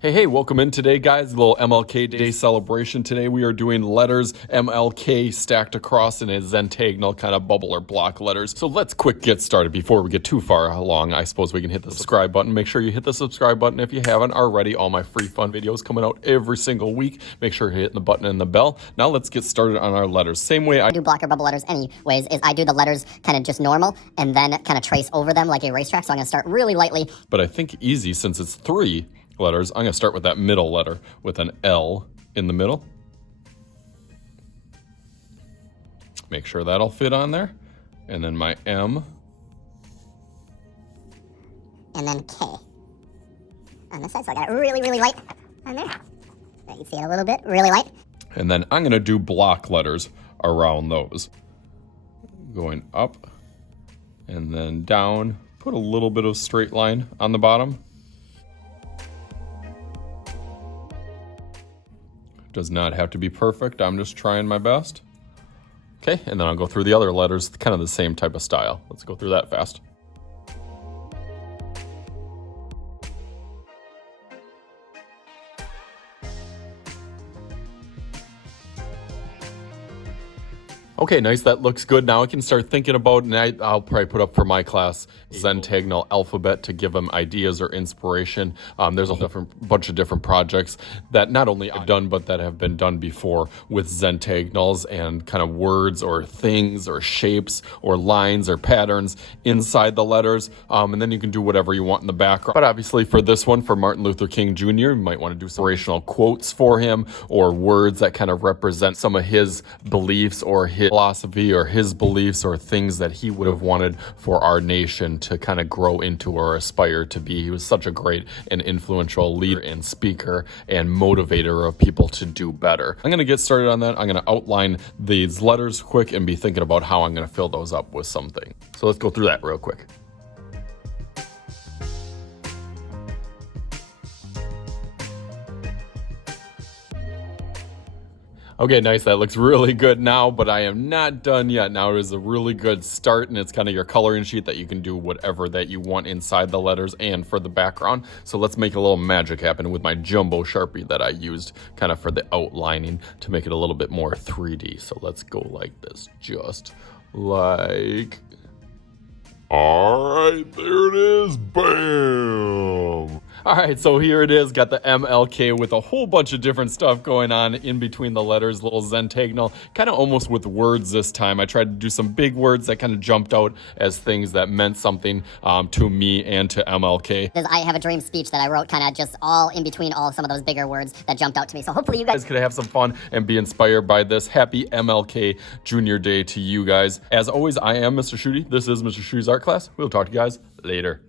Hey, welcome in today, guys. A little MLK Day celebration today. We are doing letters MLK stacked across in a Zentangle kind of bubble or block letters. So let's quick get started before we get too far along. I suppose we can hit the subscribe button. Make sure you hit the subscribe button if you haven't already. All my free fun videos coming out every single week. Make sure you're hitting the button and the bell. Now let's get started on our letters. Same way I do block or bubble letters anyways is I do the letters kind of just normal and then kind of trace over them like a racetrack. So I'm going to start really lightly. But I think easy, since it's 3 letters, I'm going to start with that middle letter with an L in the middle. Make sure that'll fit on there. And then my M. And then K on this side. So I got it really, really light on there. You can see it a little bit, really light. And then I'm going to do block letters around those. Going up and then down. Put a little bit of straight line on the bottom. Does not have to be perfect. I'm just trying my best. Okay, and then I'll go through the other letters, kind of the same type of style. Let's go through that fast. Okay, nice. That looks good. Now I can start thinking about, and I'll probably put up for my class, Zentangle alphabet to give them ideas or inspiration. There's a bunch of different projects that not only I've done, but that have been done before with Zentangles and kind of words or things or shapes or lines or patterns inside the letters. And then you can do whatever you want in the background. But obviously for this one, for Martin Luther King Jr., you might want to do some inspirational quotes for him or words that kind of represent some of his beliefs or his philosophy or his beliefs or things that he would have wanted for our nation to kind of grow into or aspire to be. He was such a great and influential leader and speaker and motivator of people to do better. I'm going to get started on that. I'm going to outline these letters quick and be thinking about how I'm going to fill those up with something. So let's go through that real quick. Okay, nice. That looks really good now, but I am not done yet. Now it is a really good start, and it's kind of your coloring sheet that you can do whatever that you want inside the letters and for the background. So let's make a little magic happen with my jumbo Sharpie that I used kind of for the outlining to make it a little bit more 3D. So let's go like this, just like... All right, there it is. Bam. All right, so here it is. Got the MLK with a whole bunch of different stuff going on in between the letters. Little Zentangle, kind of almost with words this time. I tried to do some big words that kind of jumped out as things that meant something to me and to MLK. I have a dream speech that I wrote kind of just all in between all some of those bigger words that jumped out to me. So hopefully you guys could have some fun and be inspired by this. Happy MLK Junior Day to you guys. As always, I am Mr. Shooty. This is Mr. Shooty's Art Class. We'll talk to you guys later.